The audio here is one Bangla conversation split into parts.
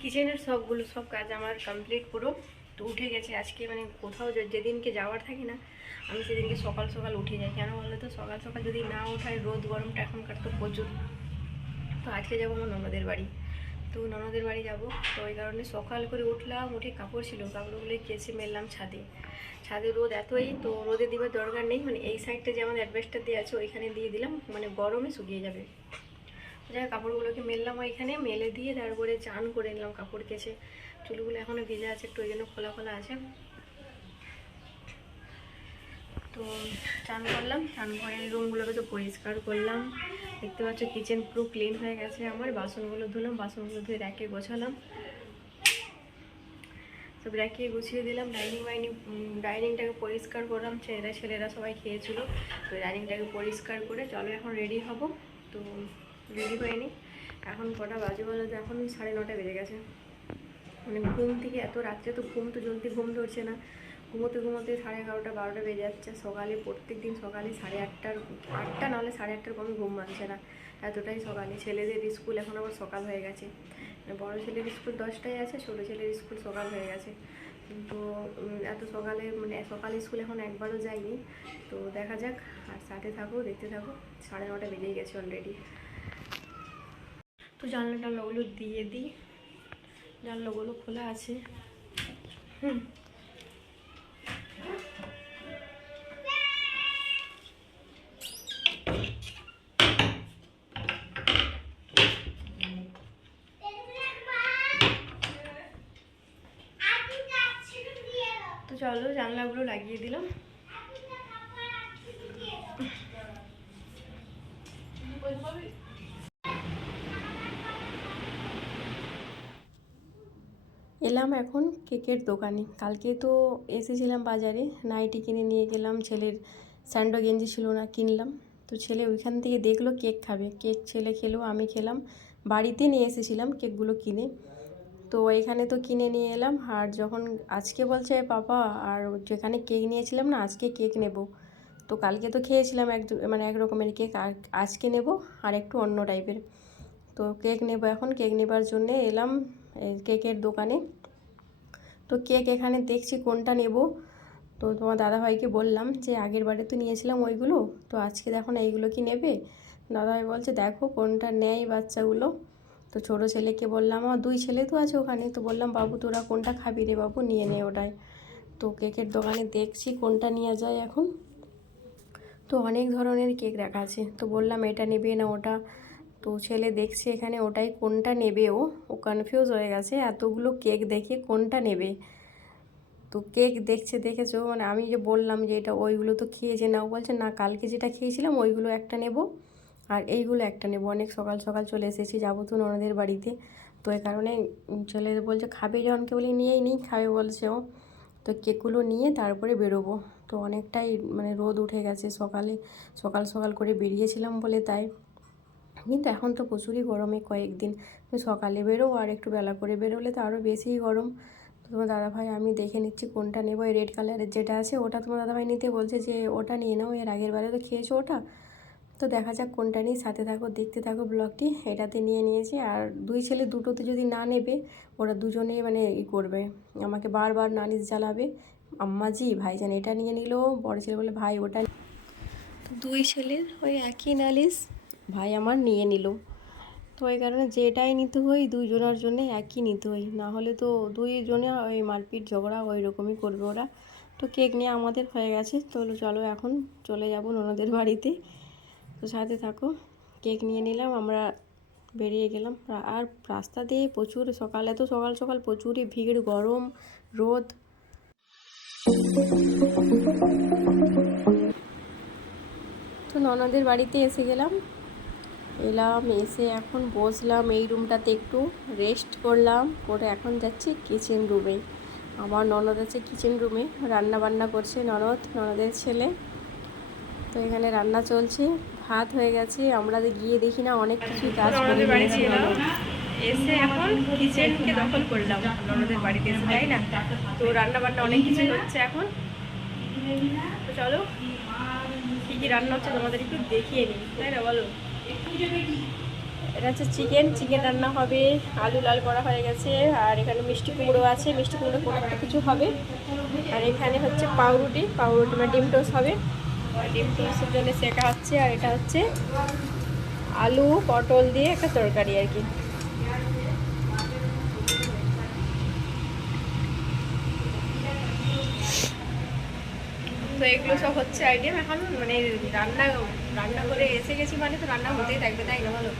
কিচেনের সবগুলো সব কাজ আমার কমপ্লিট পুরো। তো উঠে গেছে আজকে মানে কোথাও যেদিনকে যাওয়ার থাকে না, আমি সেদিনকে সকাল সকাল উঠে যাই। কেন বলো তো? সকাল সকাল যদি না ওঠায় রোদ গরমটা এখনকার তো প্রচুর। তো আজকে যাব আমার ননদের বাড়ি। তো ননদের বাড়ি যাব। তো ওই কারণে সকাল করে উঠলাম, উঠে কাপড় ছিল, কাপড়গুলো কেচে মেললাম ছাদে। ছাদে রোদ এতই, তো রোদে দিবার দরকার নেই। মানে এই সাইডটা যে আমাদের অ্যাডভেস্টার দিয়ে আছে, ওইখানে দিয়ে দিলাম। মানে গরমে শুকিয়ে যাবে। যাই কাপড়গুলোকে মেললাম ওইখানে, মেলে দিয়ে তারপরে চান করে নিলাম কাপড় কেচে। চুলগুলো এখনও ভিজে আছে, একটু ওই জন্য খোলা খোলা আছে। তো চান করলাম, চান করে রুমগুলোকে তো পরিষ্কার করলাম। দেখতে পাচ্ছ কিচেন পুরো ক্লিন হয়ে গেছে আমার, বাসনগুলো ধুলাম, বাসনগুলো ধুয়ে র্যাকে গোছালাম। সব র্যাকে গুছিয়ে দিলাম ডাইনিং বাইনিং ডাইনিংটাকে পরিষ্কার করলাম, ছেলেরা ছেলেরা সবাই খেয়েছিল। তো ডাইনিংটাকে পরিষ্কার করে চলো এখন রেডি হব। তো রেডি হয়নি। এখন কটা বাজে বলো তো? এখন সাড়ে নটা বেজে গেছে। মানে ঘুম থেকে এত রাত্রে তো ঘুম তো জলদি ঘুম ধরছে না। ঘুমোতে ঘুমোতে সাড়ে এগারোটা, বারোটা বেজে যাচ্ছে। সকালে প্রত্যেক দিন সকালে সাড়ে আটটার, আটটা নাহলে সাড়ে আটটার কমে ঘুম মানছে না। এতটাই সকালে। ছেলেদের স্কুল এখন আবার সকাল হয়ে গেছে। মানে বড় ছেলের স্কুল দশটায় আছে, ছোটো ছেলের স্কুল সকাল হয়ে গেছে। তো এত সকালে মানে সকালে স্কুল এখন একবারও যাইনি তো দেখা যাক, আর সাথে থাকো, দেখতে থাকো। সাড়ে নটা বেজেই গেছে অলরেডি তো জানলা টানলাগুলো দিয়ে দিই। জানলাগুলো খোলা আছে। তো চলো জানলাগুলো লাগিয়ে দিলাম। এলাম এখন কেকের দোকানে। কালকে তো এসেছিলাম বাজারে, নাইটি কিনে নিয়ে গেলাম, ছেলের স্যান্ডো গেঞ্জি ছিল না, কিনলাম। তো ছেলে ওইখান থেকে দেখল কেক খাবে। কেক ছেলে খেলো, আমি খেলাম। বাড়িতে নিয়ে এসেছিলাম কেকগুলো কিনে। তো এখানে তো কিনে নিয়ে এলাম। আর যখন আজকে বলছে, পাপা, আর যেখানে কেক নিয়েছিলাম না, আজকে কেক নেব। তো কালকে তো খেয়েছিলাম এক মানে এক রকমের কেক, আর আজকে নেব, আর একটু অন্য টাইপের। তো কেক নেব এখন। কেক নেবার জন্যে এলাম কেকের দোকানে। তো কেক এখানে দেখছি কোনটা নেব। তো তোমার দাদাভাইকে বললাম যে আগের বারে তো নিয়েছিলাম ওইগুলো, তো আজকে দেখো না এইগুলো কি নেবে? দাদাভাই বলছে, দেখো কোনটা নেয় বাচ্চাগুলো। তো ছোটো ছেলেকে বললাম, আমার দুই ছেলে তো আছে ওখানে। তো বললাম, বাবু, তোরা কোনটা খাবি রে বাবু? নিয়ে নে ওটাই তো কেকের দোকানে দেখছি কোনটা নিয়ে যায় এখন। তো অনেক ধরনের কেক রাখা আছে। তো বললাম, এটা নেবে না ওটা। তো ছেলে দেখছে এখানে ওটাই কোনটা নেবে ও? ও কনফিউজ হয়ে গেছে, এতগুলো কেক দেখে কোনটা নেবে? তো কেক দেখছে দেখেছ মানে আমি যে বললাম যে এটা ওইগুলো তো খেয়েছে না, ও বলছে না, কালকে যেটা খেয়েছিলাম ওইগুলো একটা নেব আর এইগুলো একটা নেব। অনেক সকাল সকাল চলে এসেছি যাব তো ননদের বাড়িতে। তো এই কারণে ছেলে বলছে, খাবে? যখন কে বলি, নিয়েই নিই খাবে বলছে ও। তো কেকগুলো নিয়ে তারপরে বেরোবো। তো অনেকটাই মানে রোদ উঠে গেছে সকালে, সকাল সকাল করে বেরিয়েছিলাম বলে তাই। কিন্তু এখন তো প্রচুরই গরমে কয়েকদিন। সকালে বেরো আর একটু বেলা করে বেরোলে তো আরও বেশি গরম। তো তোমার দাদাভাই, আমি দেখে নিচ্ছি কোনটা নেব, এই রেড কালারের যেটা আছে ওটা তোমার দাদাভাই নিতে বলছে যে ওটা নিয়ে নাও, এর আগের বারে তো খেয়েছো ওটা। তো দেখা যাক কোনটা নিয়ে সাথে থাকো, দেখতে থাকো ব্লগটি এটাতে নিয়ে নিয়েছি। আর দুই ছেলে দুটোতে যদি না নেবে, ওরা দুজনে মানে ই করবে, আমাকে বারবার নালিশ জ্বালাবে। আম্মাজি, ভাইজান এটা নিয়ে নিল, বড় ছেলে বলে ভাই, ওটা দুই ছেলের ওই একই নালিশ। ভাই আমার নিয়ে নিল। তো এই কারণে যেটাই নিতে হয় দুইজনের জন্য একই নিতে হয় না হলে তো দুইজনে ওই মারপিট ঝগড়া ওই রকমই করবে ওরা। তো কেক নিয়ে আমাদের হয়ে গেছে। তো চলো এখন চলে যাব ননদের বাড়িতে। তো সাথে থাকো, কেক নিয়ে নিলাম, আমরা বেরিয়ে গেলাম। আর রাস্তা দিয়ে প্রচুর সকাল, এত সকাল সকাল প্রচুরই ভিড়, গরম, রোদ। তো ননদের বাড়িতে এসে গেলাম। এলাম এসে এখন বসলাম এই রুমটাতে একটু রেস্ট করলাম করে এখন যাচ্ছি কিচেন রুমে আমার ননদ আছে কিচেন রুমে রান্না বান্না করছে ননদ ননদের ছেলে। তো এখানে রান্না চলছে ভাত হয়ে গেছে আমরা যে গিয়ে দেখি না অনেক কিছুই কাজ করে। এসে এখন কিচেনকে দখল করলাম ননদের বাড়িতে এসে তাই না? তো রান্না বান্না অনেক কিছু হচ্ছে এখন। চলো কি কি রান্না হচ্ছে তোমাদের একটু দেখিয়ে নিই তাই না বলো? এটা হচ্ছে চিকেন। চিকেন রান্না হবে। আলু লাল করা হয়ে গেছে। আর এখানে মিষ্টি কুমড়ো আছে। মিষ্টি কুমড়ো কোনো কিছু হবে। আর এখানে হচ্ছে পাউরুটি। পাউরুটি মানে ডিম টোস্ট হবে। ডিম টোস্টের জন্য শেখা হচ্ছে। আর এটা হচ্ছে আলু, পটল দিয়ে একটা তরকারি আর কি। তো এগুলো সব হচ্ছে আইটেম। এখন মানে রান্না রান্না করে এসে গেছি মানে তো রান্না হতেই থাকবে, তাই না বলো?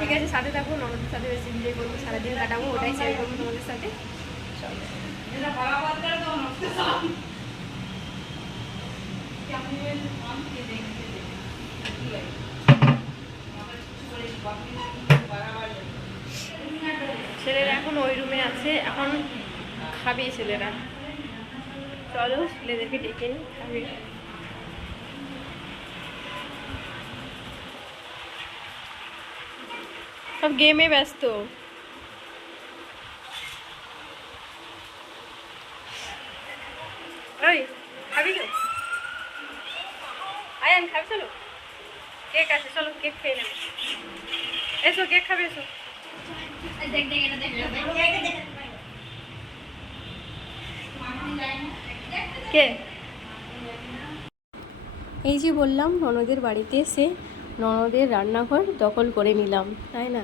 ঠিক আছে, সাথে থাকব আমাদের সাথে বেশি এনজয় করব, সারাদিন কাটাবো, ওটাই শেয়ার করব তোমাদের সাথে। ছেলেরা এখন ওই রুমে আছে, এখন খাবে ছেলেরা। চলো ছেলেদেরকে ডেকে নিই খাবে। সব গেমে ব্যস্ত। ওই খাবি তো? আয়ান খাবি চলো। কেক আছে চলো কেক খেয়ে নেবে। এসো কেক খাবে এসো। কে? এই যে বললাম, ননদের বাড়িতে এসে ননদের রান্নাঘর দখল করে নিলাম, তাই না?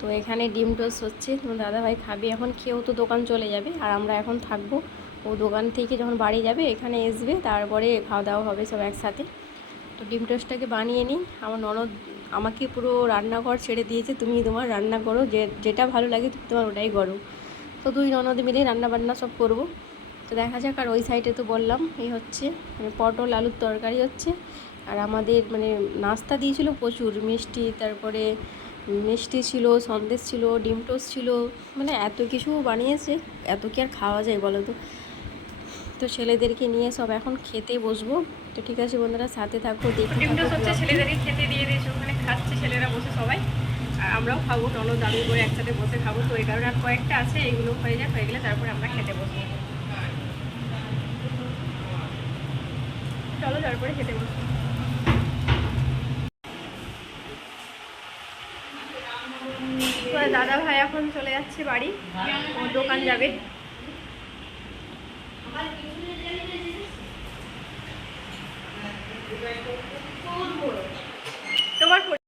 তো এখানে ডিম টোস্ট হচ্ছে। তোমার দাদাভাই খাবে এখন, খেয়েও তো দোকান চলে যাবে। আর আমরা এখন থাকব ও দোকান থেকে যখন বাড়ি যাবে, এখানে আসবে। তারপরে খাওয়া দাওয়া হবে সব একসাথে। তো ডিম টোস্টটাকে বানিয়ে নিই। আমার ননদ আমাকে পুরো রান্নাঘর ছেড়ে দিয়েছে। তুমি তোমার রান্না করো। যে, যেটা ভালো লাগে তুমি তোমার ওটাই করো। তো দুই ননদ মিলে রান্না বান্না সব করব। তো দেখা যাক আর ওই সাইডে তো বললাম এই হচ্ছে মানে পটল আলুর তরকারি হচ্ছে। আর আমাদের মানে নাস্তা দিয়েছিল প্রচুর মিষ্টি তারপরে মিষ্টি ছিল সন্দেশ ছিল ডিম টোস্ট ছিল মানে এত কিছু বানিয়েছে এত কি আর খাওয়া যায় বলো তো? তো ছেলেদেরকে নিয়ে সব এখন খেতে বসবো। তো ঠিক আছে বন্ধুরা সাথে থাকো দেখতে ডিম টোস্ট থাকো। হচ্ছে ছেলেদেরকে খেতে দিয়ে দিয়েছে ওখানে খাচ্ছে ছেলেরা বসে সবাই। আর আমরাও খাব ননদ আমি করে একসাথে বসে খাব তো এই কারণে আর কয়েকটা আছে এগুলো হয়ে যাক হয়ে গেলে তারপরে আমরা খেতে বসবো। চলো তারপরে খেতে বসবো দাদা ভাই এখন চলে যাচ্ছে বাড়ি দোকান যাবে ফোন-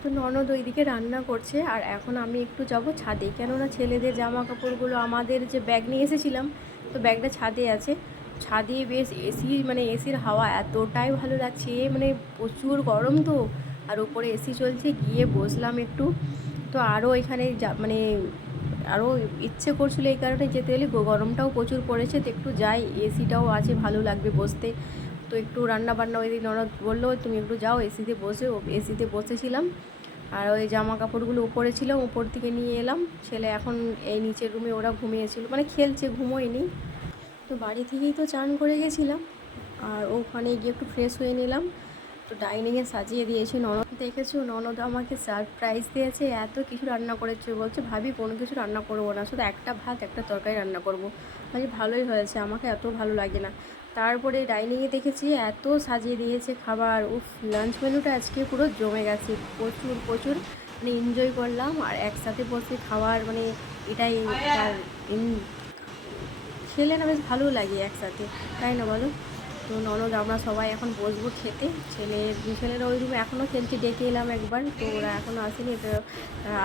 তো ননদ ওইদিকে রান্না করছে, আর এখন আমি একটু যাব ছাদে। কেননা ছেলেদের জামা কাপড়গুলো আমাদের যে ব্যাগ নিয়ে এসেছিলাম, তো ব্যাগটা ছাদে আছে। ছাদে বেশ এসি মানে এসির হাওয়া এতটাই ভালো লাগছে মানে প্রচুর গরম তো, আর উপরে এসি চলছে, গিয়ে বসলাম একটু। তো আরও এখানে মানে আরও ইচ্ছে করছিল এই কারণে যেতে গ- গরমটাও প্রচুর পড়েছে, তো একটু যাই এসিটাও আছে, ভালো লাগবে বসতে। তো একটু রান্না বান্না ওই ননদ বলল, তুমি একটু যাও এসিতে বসে। এসিতে বসেছিলাম। আর ওই জামা কাপড়গুলো উপরে ছিল, উপর থেকে নিয়ে এলাম। ছেলে এখন এই নিচের রুমে ওরা ঘুমিয়েছিল। মানে খেলছে, ঘুমোয়নি। তো বাড়ি থেকেই তো চান করে গেছিলাম। আর ওখানে গিয়ে একটু ফ্রেশ হয়ে নিলাম। তো ডাইনিংয়ে সাজিয়ে দিয়েছি ননদ। দেখেছ, ননদ আমাকে সারপ্রাইজ দিয়েছে, এত কিছু রান্না করেছে? বলছে, ভাবি, কোনো কিছু রান্না করব না। শুধু একটা ভাত, একটা তরকারি রান্না করব। মানে ভালোই হয়েছে। আমাকে এত ভালো লাগে না। তারপরে ডাইনিংয়ে দেখেছি এত সাজিয়ে দিয়েছে খাবার। উফ লাঞ্চ মেনুটা আজকে পুরো জমে গেছে। প্রচুর প্রচুর। মানে এনজয় করলাম আর একসাথে বসে খাওয়ার মানে এটাই খেলে না বেশ ভালো লাগে একসাথে। তাই না বলো? তো ননদ, আমরা সবাই এখন বসবো খেতে। ছেলে, ছেলেরা ওই রুমে এখনও খেলতে ডেকে এলাম একবার। তো ওরা এখনও আসেনি, তো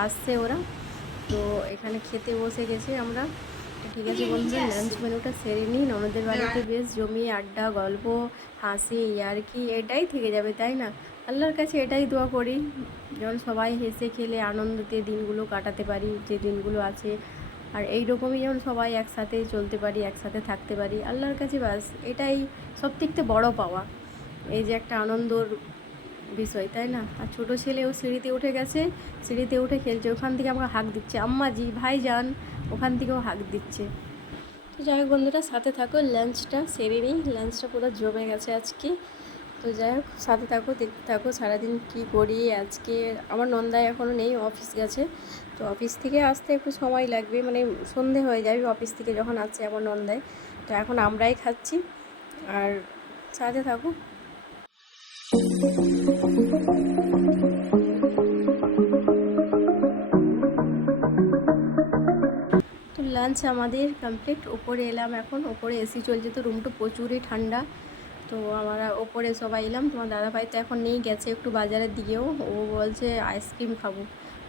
আসছে ওরা। তো এখানে খেতে বসে গেছে আমরা। ঠিক আছে বন্ধুরা লাঞ্চ মেনুটা সেরে নিন। ননদের বাড়িতে বেশ জমিয়ে আড্ডা, গল্প, হাসি, ইয়ার্কি, এটাই থেকে যাবে, তাই না? আল্লাহর কাছে এটাই দোয়া করি যেমন সবাই হেসে খেলে আনন্দতে দিনগুলো কাটাতে পারি, যে দিনগুলো আছে। আর এই রকমই যেমন সবাই একসাথে চলতে পারি, একসাথে থাকতে পারি, আল্লাহর কাছে বাস, এটাই সব থেকে বড় পাওয়া। এই যে একটা আনন্দর বিষয়, তাই না? আর ছোটো ছেলেও সিঁড়িতে উঠে গেছে, সিঁড়িতে উঠে খেলছে, ওখান থেকে আমাকে হাঁক দিচ্ছে, আম্মাজি ভাই যান ওখান থেকেও হাঁক দিচ্ছে। তো যাই হোক বন্ধুরা, সাথে থাকো, লাঞ্চটা সেরে নিই, লাঞ্চটা পুরো জমে গেছে আজকে। তো যাই হোক, সাথে থাকো, দেখতে থাকো সারাদিন কী করি আজকে। আমার নন্দায় এখনও নেই, অফিস গেছে। তো অফিস থেকে আসতে একটু সময় লাগবে মানে সন্ধে হয়ে যাবে অফিস থেকে যখন আসছে আমার নন্দায় তো এখন আমরাই খাচ্ছি। আর সাথে থাকুক লাঞ্চ আমাদের কমপ্লিট ওপরে এলাম এখন, ওপরে এসি চলছে তো রুমটা প্রচুরই ঠান্ডা। তো আমরা ওপরে সবাই এলাম, তোমার দাদাভাই তো এখন নেই, গেছে একটু বাজারের দিকেও, ও বলছে আইসক্রিম খাব।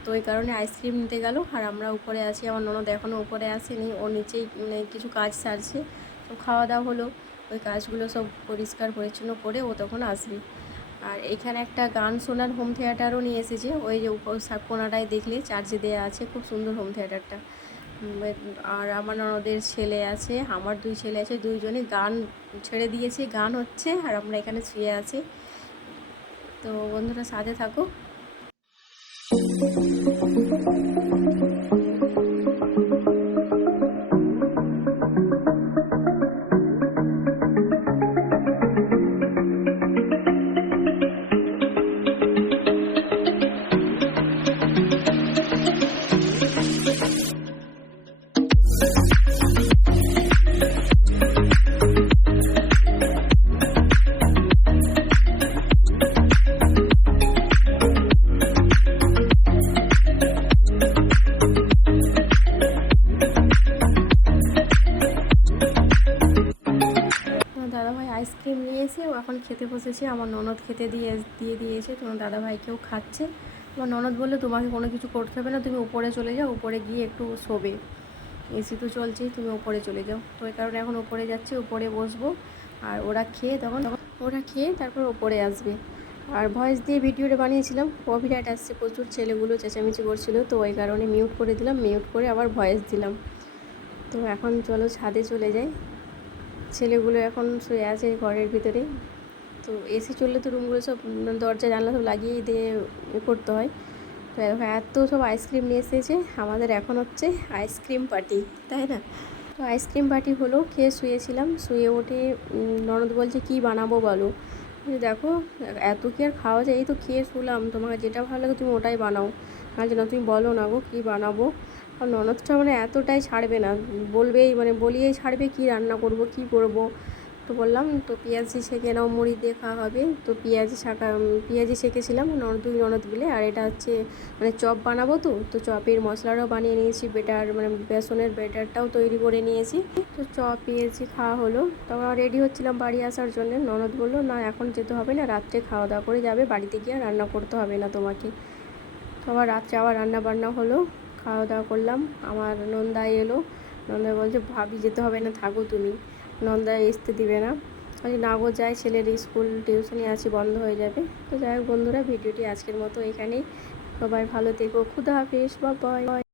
তো ওই কারণে আইসক্রিম নিতে গেল, আর আমরা উপরে আছি, আমার ননদ এখনও উপরে আসেনি, ও নিচেই মানে কিছু কাজ সারছে। তো খাওয়া দাওয়া হলো, ওই কাজগুলো সব পরিষ্কার পরিচ্ছন্ন করে ও তখন আসবে। আর এখানে একটা গান শোনার হোম থিয়েটারও নিয়ে এসেছে, ওই যে কোনাটায় দেখলে চার্জে দেওয়া আছে, খুব সুন্দর হোম থিয়েটারটা আর আমার ননদের ছেলে আছে, আমার দুই ছেলে আছে দুইজনে গান ছেড়ে দিয়েছে, গান হচ্ছে, আর আমরা এখানে শুয়ে আছি। তো বন্ধুরা সাথে থাকো তোমার দাদাভাই আইসক্রিম নিয়ে এসে ও এখন খেতে বসেছে। আমার ননদ খেতে দিয়ে দিয়ে দিয়েছে তোমার দাদা দাদাভাইকেও খাচ্ছে। তোমার ননদ বললে, তোমাকে কোনো কিছু করতে হবে না, তুমি উপরে চলে যাও, উপরে গিয়ে একটু শোবে। এসি তো চলছেই, তুমি উপরে চলে যাও। তো এই কারণে এখন উপরে যাচ্ছে, উপরে বসবো। আর ওরা খেয়ে তখন তখন ওরা খেয়ে তারপর ওপরে আসবে। আর ভয়েস দিয়ে ভিডিওটা বানিয়েছিলাম কপিরাইট আসছে প্রচুর, ছেলেগুলো চেঁচামেচি করছিল, তো ওই কারণে মিউট করে দিলাম মিউট করে আবার ভয়েস দিলাম। তো এখন চলো ছাদে চলে যাই। ছেলেগুলো এখন শুয়ে আছে ঘরের ভিতরে তো এসি চললে তো রুমগুলো সব দরজা জানলা সব লাগিয়ে দিয়ে করতে হয়। তো এত সব আইসক্রিম নিয়ে এসেছে আমাদের এখন হচ্ছে আইসক্রিম পার্টি তাই না? তো আইসক্রিম পার্টি হলো খেয়ে শুয়েছিলাম শুয়ে উম, ননদ বলছে কি বানাবো বলো? দেখো এত কি আর খাওয়া যায়? এই তো খেয়ে শুলাম তোমাকে যেটা ভালো লাগে তুমি ওটাই বানাও। আর না তুমি বলো না গো কী বানাবো? আর ননদটা মানে এতটাই ছাড়বে না। বলবেই মানে বলিয়েই ছাড়বে, কি রান্না করব, কি করব। তো বললাম, তো পেঁয়াজি সেঁকে নাও, মুড়ি দিয়ে খাওয়া হবে। তো পেঁয়াজি শাকা পেঁয়াজি সেঁকেছিলাম ননদ দুই ননদ মিলে। আর এটা হচ্ছে মানে চপ বানাবো তো তো চপের মশলাটাও বানিয়ে নিয়েছি, বেটার মানে বেসনের বেটারটাও তৈরি করে নিয়েছি। তো চপ, পেঁয়াজি খাওয়া হলো। তখন রেডি হচ্ছিলাম বাড়ি আসার জন্য। ননদ বলল, না, এখন যেতে হবে না, রাত্রে খাওয়া দাওয়া করে যাবে, বাড়িতে গিয়ে রান্না করতে হবে না তোমাকে। তো আবার রাত্রে আবার রান্না বান্না হলো। খাওয়া দাওয়া করলাম। আমার নন্দাই এলো। নন্দা বলছে, ভাবি, যেতে হবে না, থাকো তুমি। নন্দাই আসতে দিবে না। আমি না গো, যাই, ছেলের স্কুল টিউশনি আছি, বন্ধ হয়ে যাবে। তো যাই হোক, বন্ধুরা, ভিডিওটি আজকের মতো এখানেই। সবাই ভালো থেকো। খুদা হাফিজ বা বাই